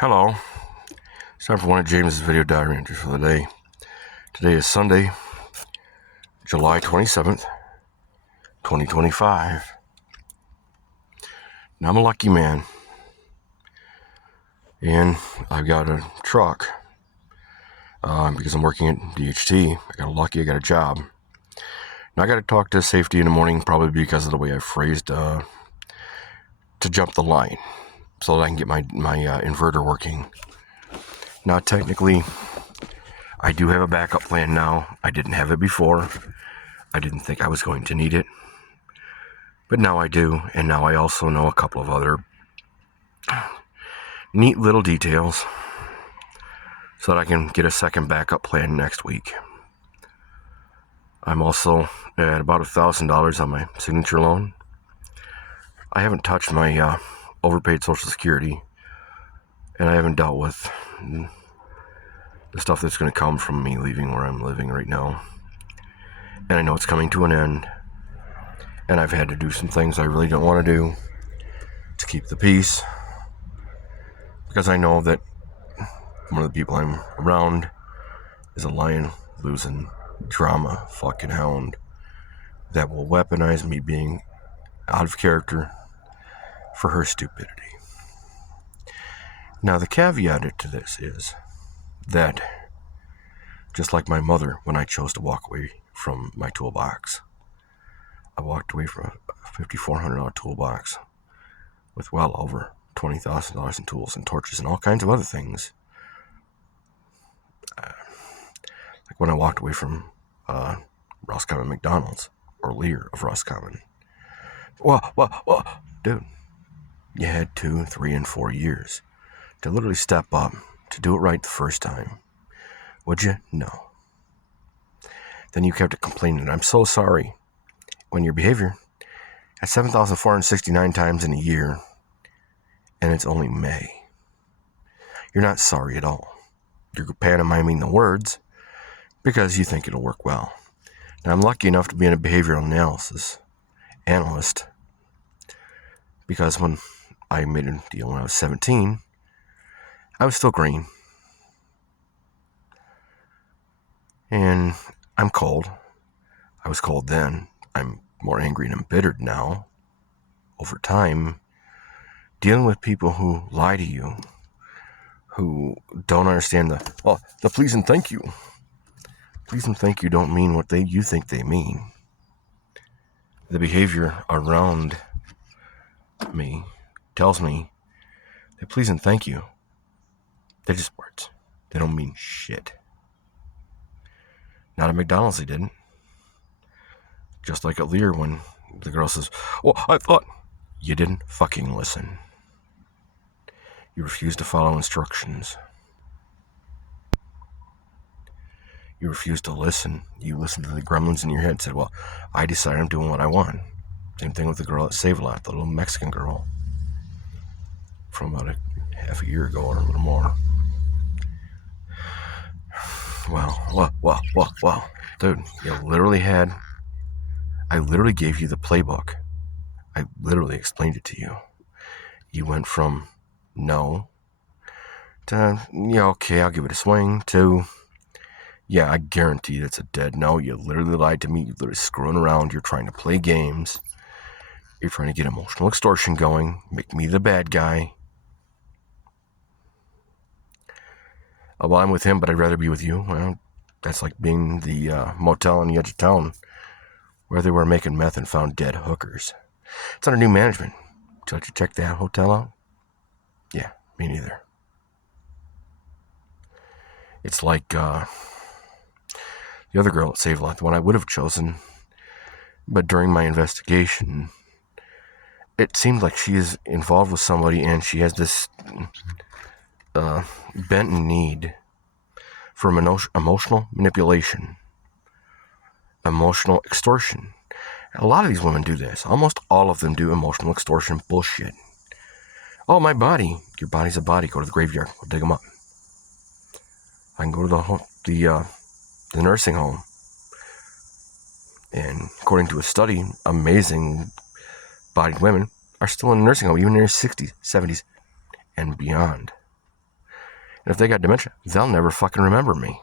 Hello, it's time for one of James's video diary entries for the day. Today is Sunday, July 27th, 2025. Now I'm a lucky man, and I've got a truck because I'm working at DHT. I got lucky, I got a job. Now I got to talk to safety in the morning, probably because of the way I phrased to jump the line so that I can get my inverter working. Now technically, I do have a backup plan now. I didn't have it before. I didn't think I was going to need it. But now I do, and now I also know a couple of other neat little details so that I can get a second backup plan next week. I'm also at about $1,000 on my signature loan. I haven't touched my overpaid Social Security, and I haven't dealt with the stuff that's going to come from me leaving where I'm living right now. And I know it's coming to an end, and I've had to do some things I really don't want to do to keep the peace, because I know that one of the people I'm around is a lion losing drama fucking hound that will weaponize me being out of character for her stupidity. Now the caveat to this is that, just like my mother, when I chose to walk away from my toolbox, I walked away from a $5,400 toolbox with well over $20,000 in tools and torches and all kinds of other things. Like when I walked away from Roscommon McDonald's, or Lear of Roscommon. Well, dude, you had 2, 3, and 4 years to literally step up, to do it right the first time. Would you? No. Then you kept complaining, I'm so sorry, when your behavior at 7,469 times in a year, and it's only May. You're not sorry at all. You're pantomiming the words because you think it'll work well. Now, I'm lucky enough to be in a behavioral analysis analyst, because when I made a deal when I was 17, I was still green. And I'm cold. I was cold then. I'm more angry and embittered now. Over time, dealing with people who lie to you, who don't understand the please and thank you. Please and thank you don't mean what you think they mean. The behavior around me tells me that please and thank you, they're just words. They don't mean shit. Not at McDonald's they didn't. Just like at Lear when the girl says, well, I thought. You didn't fucking listen. You refused to follow instructions. You refused to listen. You listened to the gremlins in your head and said, well, I decided I'm doing what I want. Same thing with the girl at Save-A-Lot, the little Mexican girl from about half a year ago or a little more. Well. Dude, I literally gave you the playbook. I literally explained it to you. You went from no to, yeah, okay, I'll give it a swing, to, yeah, I guarantee it's a dead no. You literally lied to me. You're literally screwing around. You're trying to play games. You're trying to get emotional extortion going, make me the bad guy. Well, I'm with him, but I'd rather be with you. Well, that's like being the motel on the edge of town where they were making meth and found dead hookers. It's under new management. Did you let you check that hotel out? Yeah, me neither. It's like the other girl at Save-A-Lot, the one I would have chosen, but during my investigation, it seemed like she is involved with somebody, and she has this bent need for emotional manipulation, emotional extortion. A lot of these women do this. Almost all of them do emotional extortion bullshit. Oh, my body. Your body's a body. Go to the graveyard. We'll dig them up. I can go to the nursing home. And according to a study, amazing bodied women are still in a nursing home, even in their 60s, 70s, and beyond. And if they got dementia, they'll never fucking remember me.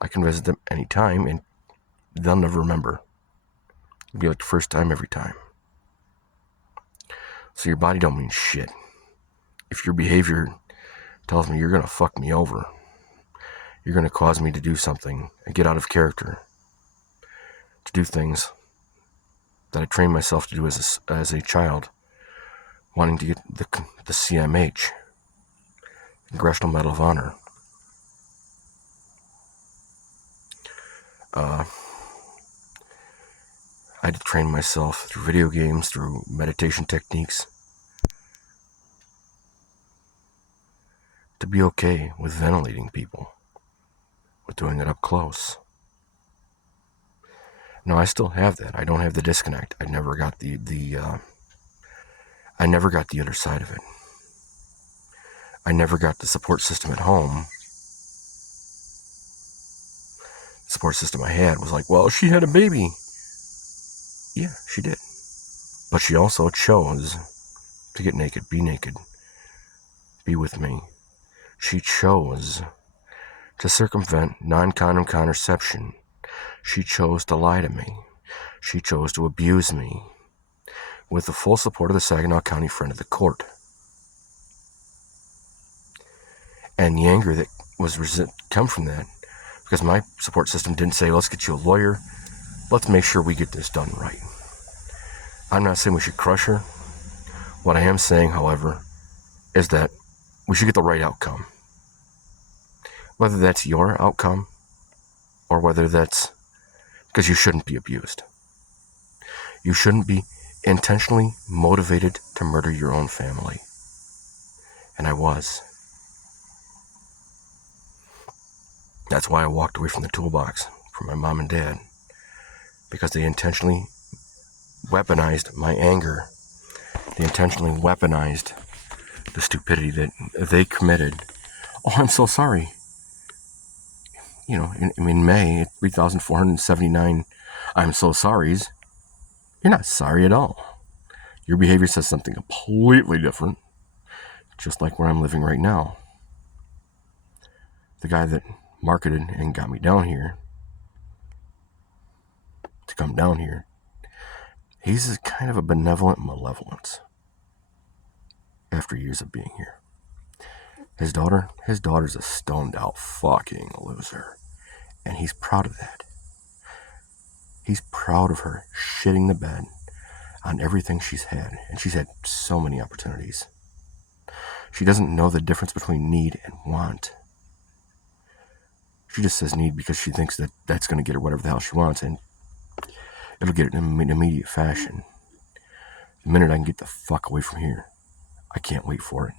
I can visit them anytime and they'll never remember. It'll be like the first time every time. So your body don't mean shit. If your behavior tells me you're going to fuck me over, you're going to cause me to do something and get out of character, to do things that I trained myself to do as a child, wanting to get the CMH, Congressional Medal of Honor. I had to train myself through video games, through meditation techniques, to be okay with ventilating people, with doing it up close. No, I still have that. I don't have the disconnect. I never got the other side of it. I never got the support system at home. The support system I had was like, well, she had a baby. Yeah, she did. But she also chose to get naked, be with me. She chose to circumvent non-condom contraception. She chose to lie to me. She chose to abuse me with the full support of the Saginaw County Friend of the Court. And the anger that was come from that, because my support system didn't say, let's get you a lawyer, let's make sure we get this done right. I'm not saying we should crush her. What I am saying, however, is that we should get the right outcome. Whether that's your outcome, or whether that's because you shouldn't be abused. You shouldn't be intentionally motivated to murder your own family. And I was. That's why I walked away from the toolbox, from my mom and dad, because they intentionally weaponized my anger. They intentionally weaponized the stupidity that they committed. Oh, I'm so sorry. You know, in May, 3,479 I'm so sorries. You're not sorry at all. Your behavior says something completely different, just like where I'm living right now. The guy that marketed and got me down here to come down here, he's kind of a benevolent malevolence after years of being here. His daughter's a stoned out fucking loser, and he's proud of that. He's proud of her shitting the bed on everything she's had, and she's had so many opportunities. She doesn't know the difference between need and want. She just says need because she thinks that that's going to get her whatever the hell she wants, and it'll get it in an immediate fashion. The minute I can get the fuck away from here, I can't wait for it.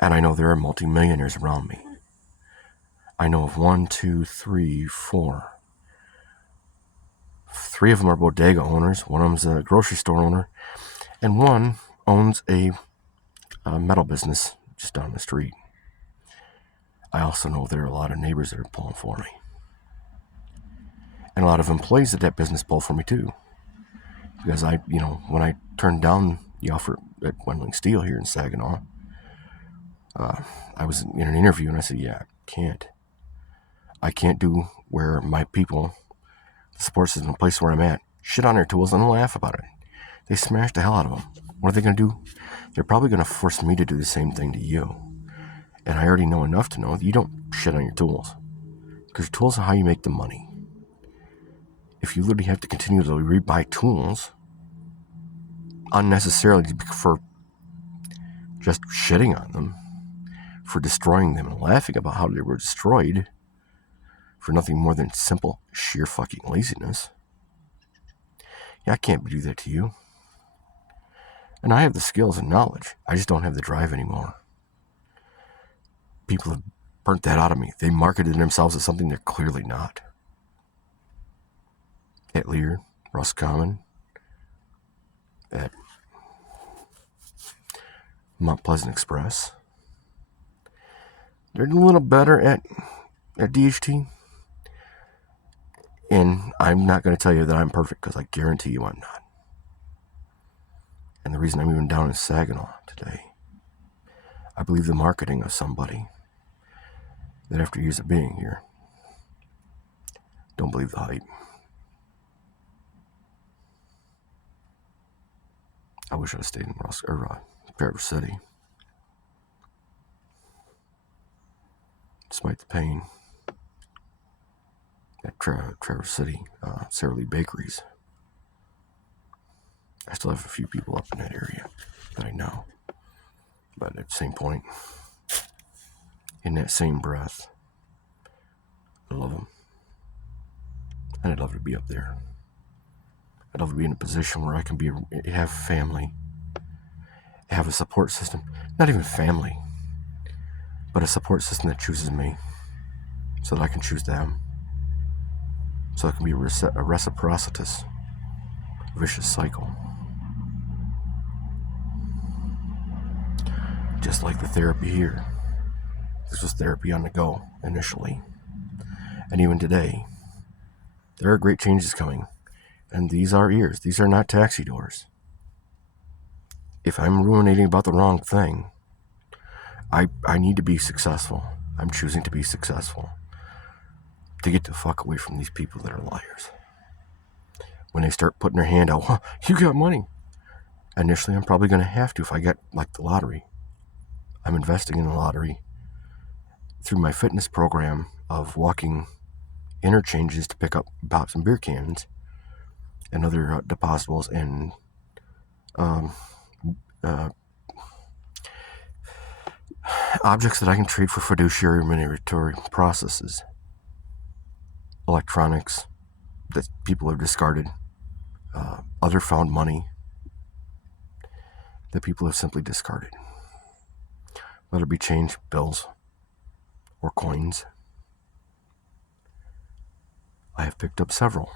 And I know there are multimillionaires around me. I know of 1, 2, 3, 4. 3 of them are bodega owners. One of them's a grocery store owner. And one owns a metal business just down the street. I also know there are a lot of neighbors that are pulling for me. And a lot of employees at that business pull for me too. Because when I turned down the offer at Wendling Steel here in Saginaw, I was in an interview and I said, yeah, I can't do where my people, the support system, the place where I'm at, shit on their tools and laugh about it. They smash the hell out of them. What are they going to do? They're probably going to force me to do the same thing to you. And I already know enough to know that you don't shit on your tools. Because tools are how you make the money. If you literally have to continually rebuy tools unnecessarily for just shitting on them, for destroying them and laughing about how they were destroyed for nothing more than simple, sheer fucking laziness, yeah, I can't do that to you. And I have the skills and knowledge. I just don't have the drive anymore. People have burnt that out of me. They marketed themselves as something they're clearly not. At Lear, Roscommon, at Mount Pleasant Express. They're a little better at DHT. And I'm not going to tell you that I'm perfect, because I guarantee you I'm not. And the reason I'm even down in Saginaw today, I believe the marketing of somebody that after years of being here, don't believe the hype. I wish I'd have stayed in Traverse City. Despite the pain at Traverse City, Sara Lee Bakeries, I still have a few people up in that area that I know. But at the same point, in that same breath, I love them. And I'd love to be up there. I'd love to be in a position where I can have family, have a support system. Not even family, but a support system that chooses me so that I can choose them. So it can be a reciprocitous, vicious cycle. Just like the therapy here. This was therapy on the go initially. And even today, there are great changes coming. And these are ears. These are not taxi doors. If I'm ruminating about the wrong thing, I need to be successful. I'm choosing to be successful. To get the fuck away from these people that are liars. When they start putting their hand out, you got money. Initially, I'm probably going to have to if I get like the lottery. I'm investing in the lottery through my fitness program of walking interchanges to pick up pops and beer cans and other depositables and objects that I can trade for fiduciary remuneratory processes. Electronics that people have discarded. Other found money that people have simply discarded. Whether it be change, bills, or coins. I have picked up several.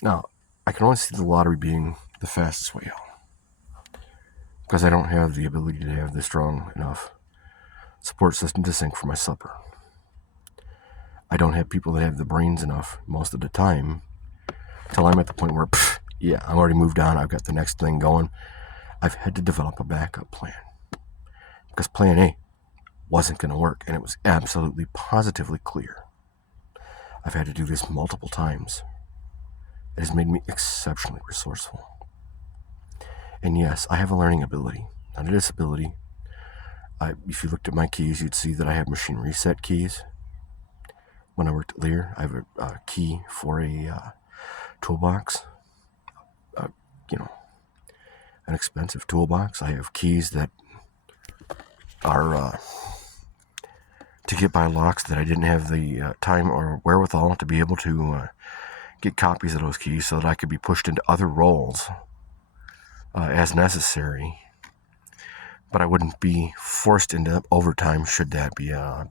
Now, I can only see the lottery being the fastest way out. Because I don't have the ability to have the strong enough support system to sink for my supper. I don't have people that have the brains enough most of the time till I'm at the point where, I'm already moved on. I've got the next thing going. I've had to develop a backup plan. Because plan A wasn't going to work, and it was absolutely positively clear. I've had to do this multiple times. It has made me exceptionally resourceful. And yes, I have a learning ability, not a disability. If you looked at my keys, you'd see that I have machine reset keys. When I worked at Lear, I have a key for a toolbox. An expensive toolbox. I have keys that are to get by locks that I didn't have the time or wherewithal to be able to get copies of those keys so that I could be pushed into other roles as necessary. But I wouldn't be forced into overtime should that be a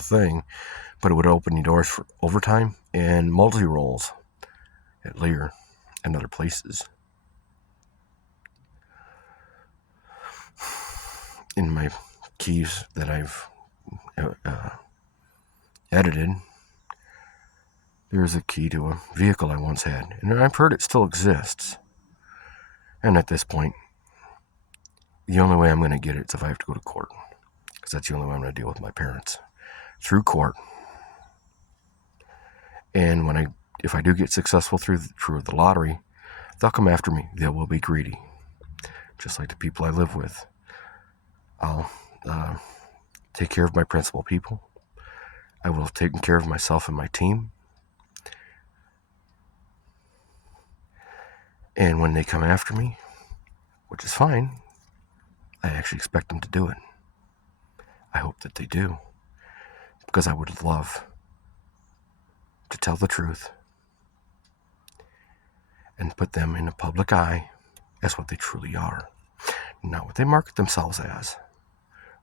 thing. But it would open the doors for overtime and multi-roles at Lear and other places. In my keys that I've edited, there's a key to a vehicle I once had. And I've heard it still exists. And at this point, the only way I'm going to get it is if I have to go to court. Because that's the only way I'm going to deal with my parents. Through court. And if I do get successful through the lottery, they'll come after me. They will be greedy. Just like the people I live with. I'll take care of my principal people. I will have taken care of myself and my team. And when they come after me, which is fine, I actually expect them to do it. I hope that they do. Because I would love to tell the truth and put them in the public eye as what they truly are. Not what they market themselves as.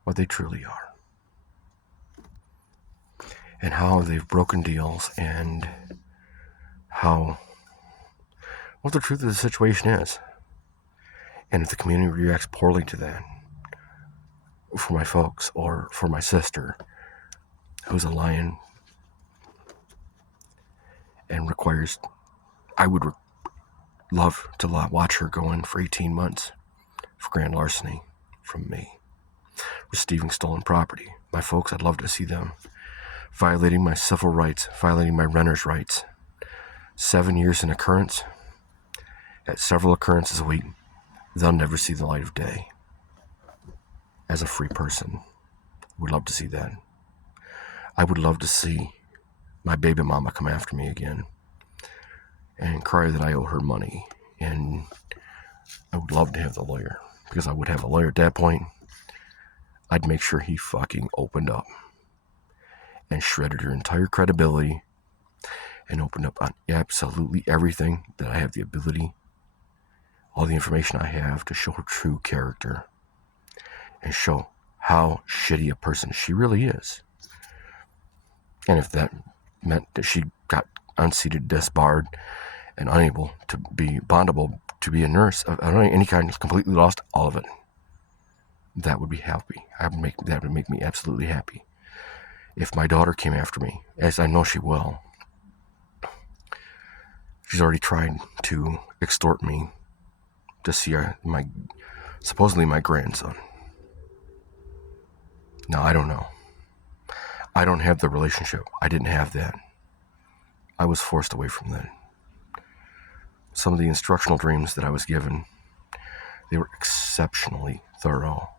What they truly are. And how they've broken deals and what the truth of the situation is. And if the community reacts poorly to that, for my folks or for my sister, who's a lion and I would love to watch her go in for 18 months for grand larceny from me. Receiving stolen property. My folks, I'd love to see them. Violating my civil rights, violating my renter's rights. 7 years in occurrence. At several occurrences a week, they'll never see the light of day. As a free person, would love to see that. I would love to see my baby mama come after me again and cry that I owe her money. And I would love to have the lawyer, because I would have a lawyer at that point. I'd make sure he fucking opened up and shredded her entire credibility and opened up on absolutely everything that I have the ability, all the information I have to show her true character and show how shitty a person she really is. And if that meant that she got unseated, disbarred, and unable to be bondable to be a nurse of any kind, completely lost all of it, that would be happy. That would make me absolutely happy. If my daughter came after me, as I know she will, she's already tried to extort me to see supposedly my grandson. Now, I don't know. I don't have the relationship. I didn't have that. I was forced away from that. Some of the instructional dreams that I was given, they were exceptionally thorough.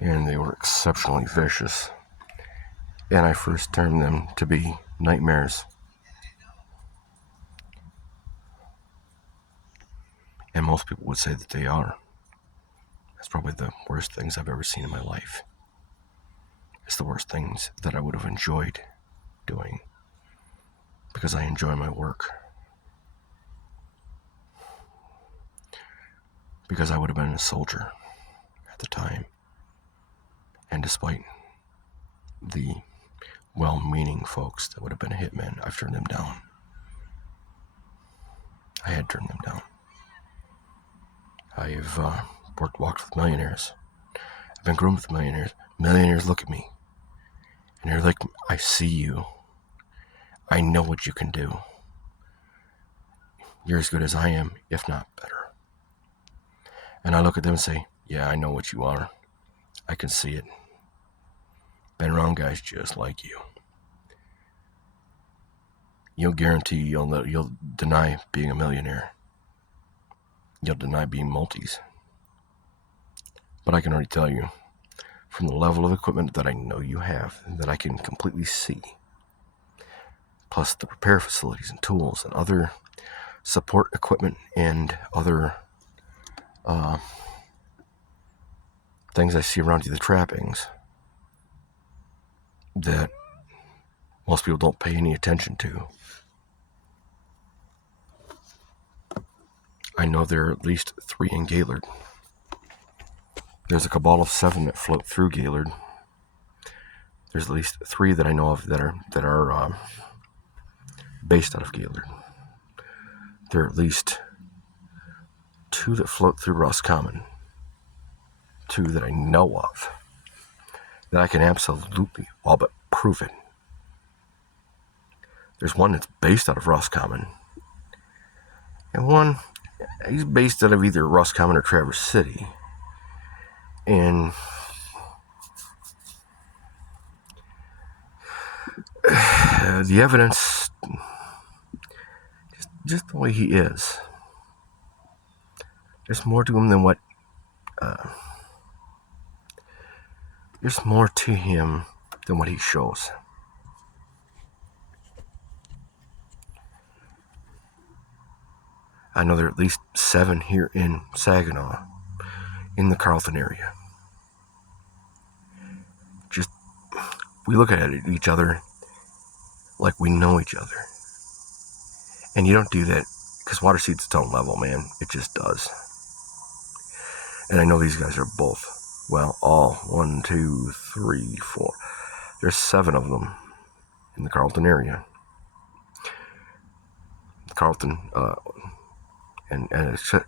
And they were exceptionally vicious. And I first termed them to be nightmares. And most people would say that they are. That's probably the worst things I've ever seen in my life. It's the worst things that I would have enjoyed doing, because I enjoy my work. Because I would have been a soldier at the time. And despite the well-meaning folks that would have been hitmen, I've turned them down. I had turned them down. I've walked with millionaires. I've been groomed with millionaires. Millionaires look at me, and they're like, I see you. I know what you can do. You're as good as I am, if not better. And I look at them and say, yeah, I know what you are. I can see it. Been around guys just like you. You'll guarantee you'll deny being a millionaire. You'll deny being multis. But I can already tell you, from the level of equipment that I know you have, that I can completely see, plus the repair facilities and tools and other support equipment and other things I see around you, the trappings, that most people don't pay any attention to. I know there are at least 3 in Gaylord. There's a cabal of 7 that float through Gaylord. There's at least 3 that I know of that are based out of Gaylord. There are at least 2 that float through Roscommon. 2 that I know of, that I can absolutely all but prove it. There's one that's based out of Roscommon, and one, he's based out of either Roscommon or Traverse City. And the evidence, just the way he is, there's more to him than what, there's more to him than what he shows. I know there are at least 7 here in Saginaw, in the Carleton area. Just, we look at each other like we know each other. And you don't do that because water seeds its own level, man. It just does. And I know these guys are both, well, all 1, 2, 3, 4. There's 7 of them in the Carleton area. Carleton, and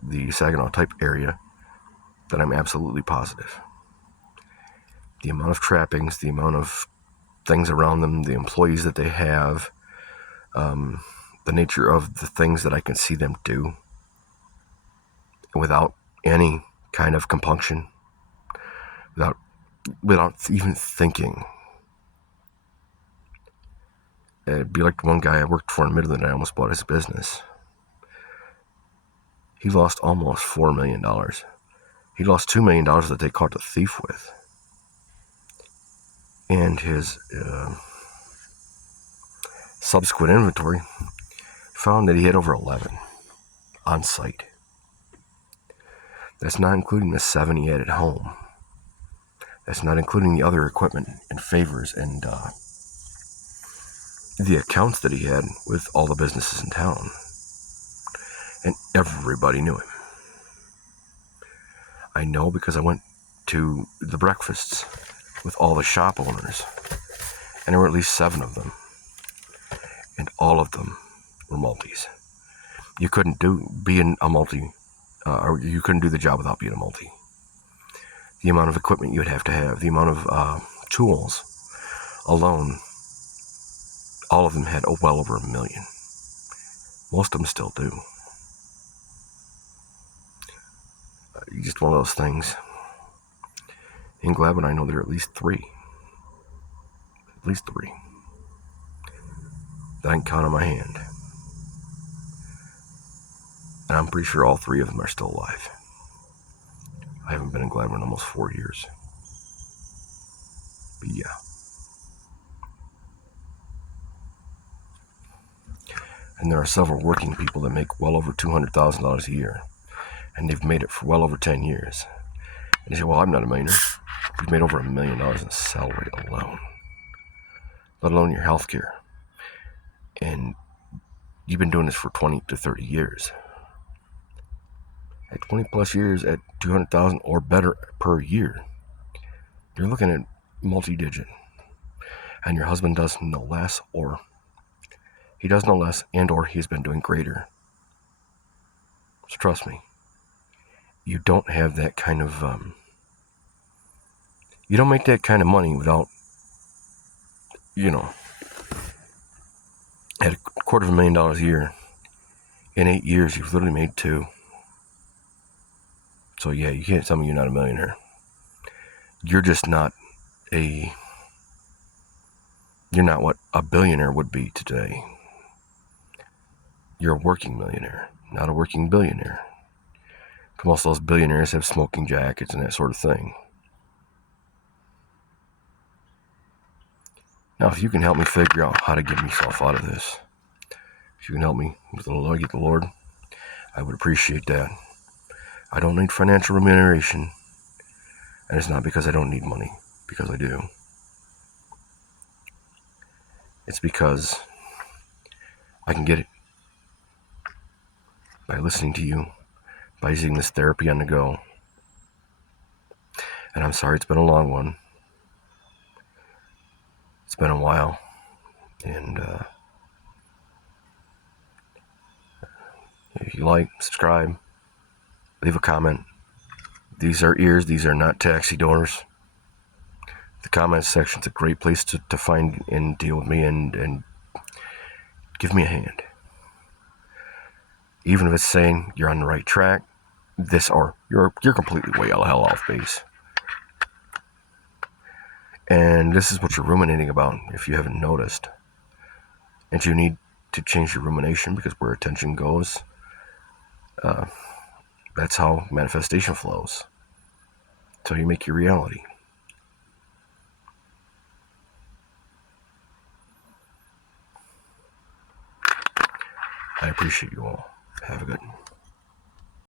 the Saginaw type area, that I'm absolutely positive. The amount of trappings, the amount of things around them, the employees that they have, the nature of the things that I can see them do without any kind of compunction, without even thinking. It'd be like one guy I worked for in Midland, I almost bought his business. He lost almost $4 million. He lost $2 million that they caught the thief with. And his subsequent inventory found that he had over 11 on site. That's not including the 7 he had at home. That's not including the other equipment and favors and the accounts that he had with all the businesses in town. And everybody knew him. I know because I went to the breakfasts with all the shop owners, and there were at least 7 of them, and all of them were multis. You couldn't be a multi, or you couldn't do the job without being a multi. The amount of equipment you would have to have, the amount of tools alone, all of them had well over $1 million. Most of them still do. Just one of those things. In Gladwin, I know there are at least 3. At least 3. That I can count on my hand. And I'm pretty sure all 3 of them are still alive. I haven't been in Gladwin in almost 4 years. But yeah. And there are several working people that make well over $200,000 a year. And they've made it for well over 10 years. And they say, well, I'm not a millionaire. You've made over $1 million in salary alone. Let alone your health care. And you've been doing this for 20 to 30 years. At 20 plus years at 200,000 or better per year, you're looking at multi-digit. And your husband does no less, or he does no less, and or he's been doing greater. So trust me, you don't have that kind of, you don't make that kind of money without, at $250,000 a year. In 8 years, you've literally made 2. So yeah, you can't tell me you're not a millionaire. You're just not you're not what a billionaire would be today. You're a working millionaire, not a working billionaire. Most of those billionaires have smoking jackets and that sort of thing. Now, if you can help me figure out how to get myself out of this, if you can help me with the Lord, I would appreciate that. I don't need financial remuneration, and it's not because I don't need money, because I do. It's because I can get it by listening to you, by using this therapy on the go. And I'm sorry it's been a long one. It's been a while. And if you like, subscribe, leave a comment. These are ears, these are not taxi doors. The comment section's a great place to find and deal with me and give me a hand. Even if it's saying you're on the right track, you're completely way hell off base. And this is what you're ruminating about, if you haven't noticed. And you need to change your rumination, because where attention goes, that's how manifestation flows. So you make your reality. I appreciate you all. Have a good one.